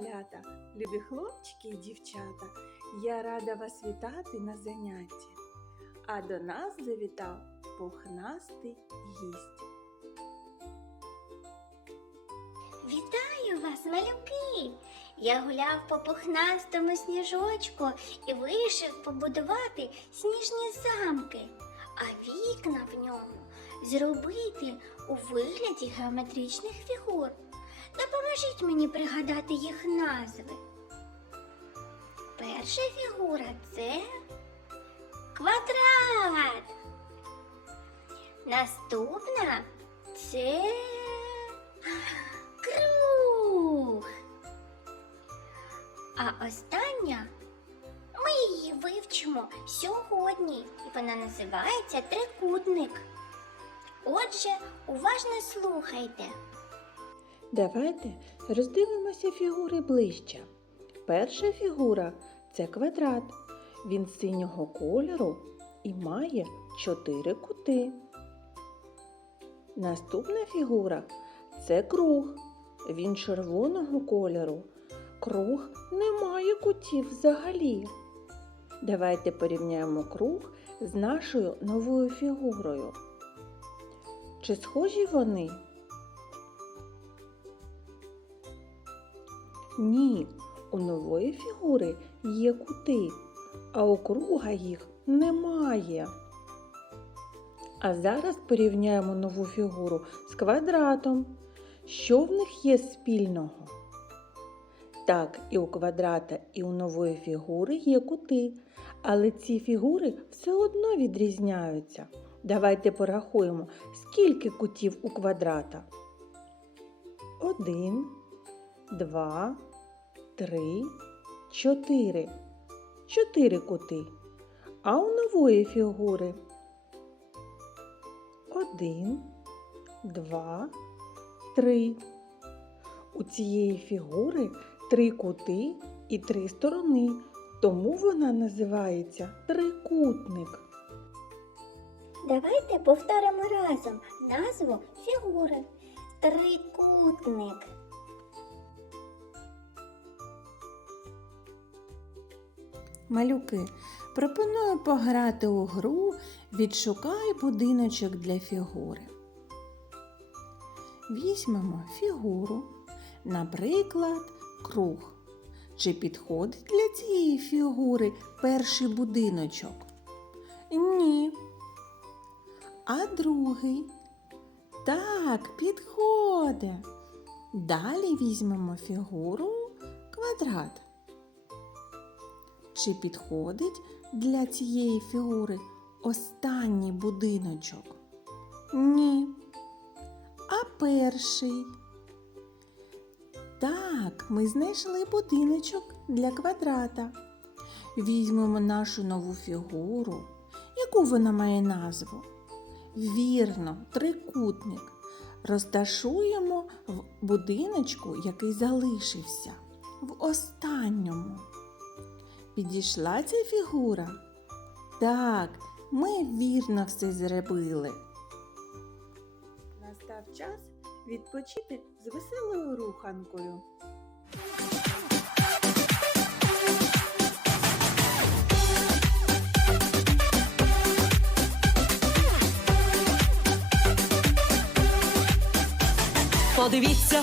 малята, любі хлопчики і дівчата. Я рада вас вітати на занятті. А до нас завітав пухнастий гість. Вітаю вас, малюки! Я гуляв по пухнастому сніжочку і вирішив побудувати сніжні замки, а вікна в ньому зробити у вигляді геометричних фігур. Допоможіть мені пригадати їх назви. Перша фігура це квадрат. Наступна це круг. А остання ми її вивчимо сьогодні, і вона називається трикутник. Отже, уважно слухайте. Давайте роздивимося фігури ближче. Перша фігура це квадрат. Він синього кольору і має чотири кути. Наступна фігура це круг. Він червоного кольору. Круг не має кутів взагалі. Давайте порівняємо круг з нашою новою фігурою. Чи схожі вони? Ні, у нової фігури є кути, а у круга їх немає. А зараз порівняємо нову фігуру з квадратом. Що в них є спільного? Так, і у квадрата, і у нової фігури є кути, але ці фігури все одно відрізняються. Давайте порахуємо, скільки кутів у квадрата. Один, два, три, чотири. Чотири кути. А у нової фігури один, два, три. У цієї фігури три кути і три сторони, тому вона називається трикутник. Давайте повторимо разом назву фігури. Трикутник. Малюки, пропоную пограти у гру Відшукай будиночок для фігури. Візьмемо фігуру, наприклад, круг. Чи підходить для цієї фігури перший будиночок? Ні. А другий? Так, підходить. Далі візьмемо фігуру квадрат. Чи підходить для цієї фігури останній будиночок? Ні. А перший? Так, ми знайшли будиночок для квадрата. Візьмемо нашу нову фігуру. Яку вона має назву? Вірно, трикутник. Розташуємо в будиночку, який залишився, в останньому. Підійшла ця фігура? Так, ми вірно все зробили. Настав час відпочити з веселою руханкою. Подивіться,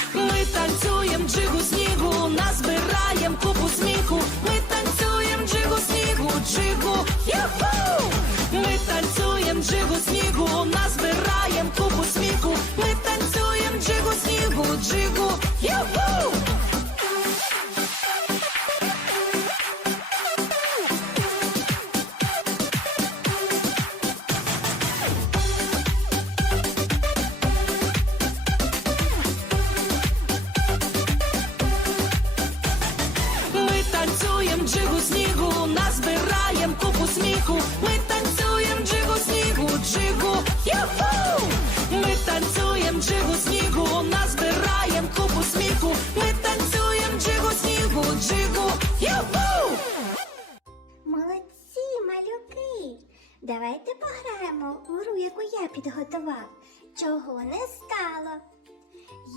Давайте пограємо в гру, яку я підготував. Чого не стало?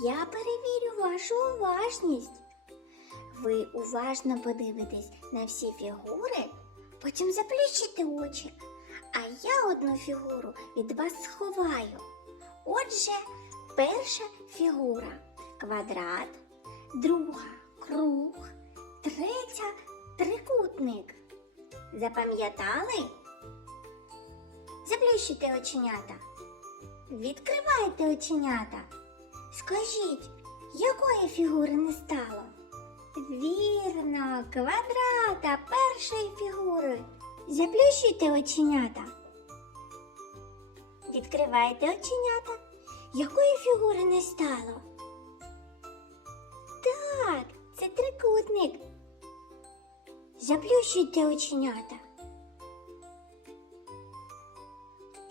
Я перевірю вашу уважність. Ви уважно подивитесь на всі фігури, потім заплющите очі, а я одну фігуру від вас сховаю. Отже, перша фігура квадрат, друга круг, третя трикутник. Запам'ятали? Заплющуйте оченята. Відкривайте оченята. Скажіть, якої фігури не стало? Вірно, квадрата першої фігури. Заплющуйте оченята. Відкривайте оченята. Якої фігури не стало? Так, це трикутник. Заплющуйте оченята.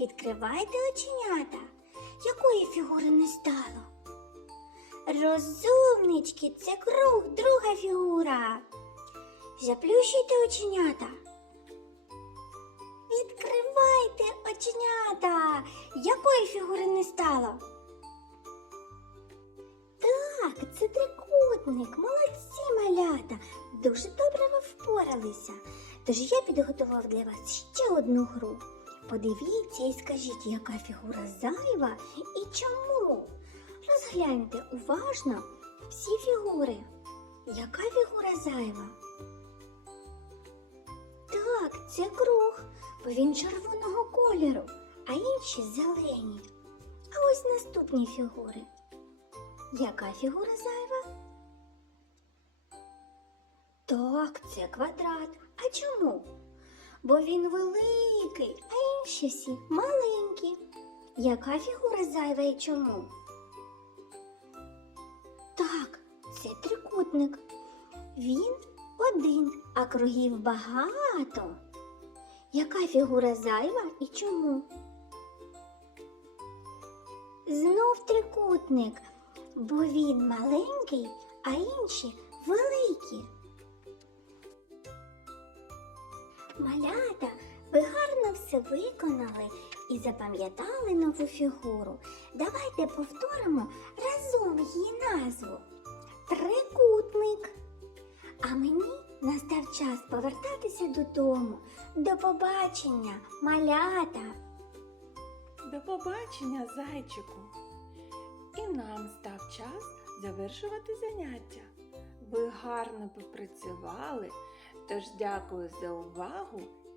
Відкривайте оченята. Якої фігури не стало? Розумнички, це круг, друга фігура. Заплющуйте оченята. Відкривайте оченята. Якої фігури не стало? Так, це трикутник. Молодці малята. Дуже добре ви впоралися. Тож я підготував для вас ще одну гру. Подивіться і скажіть, яка фігура зайва і чому. Розгляньте уважно всі фігури. Яка фігура зайва? Так, це круг, бо він червоного кольору, а інші зелені. А ось наступні фігури. Яка фігура зайва? Так, це квадрат. А чому? Бо він великий, а інші всі маленькі. Яка фігура зайва і чому? Так, це трикутник. Він один, а кругів багато. Яка фігура зайва і чому? Знов трикутник, бо він маленький, а інші великі. Малята, ви гарно все виконали і запам'ятали нову фігуру. Давайте повторимо разом її назву. Трикутник. А мені настав час повертатися додому. До побачення, малята! До побачення, зайчику. І нам став час завершувати заняття. Ви гарно попрацювали, тож дякую за увагу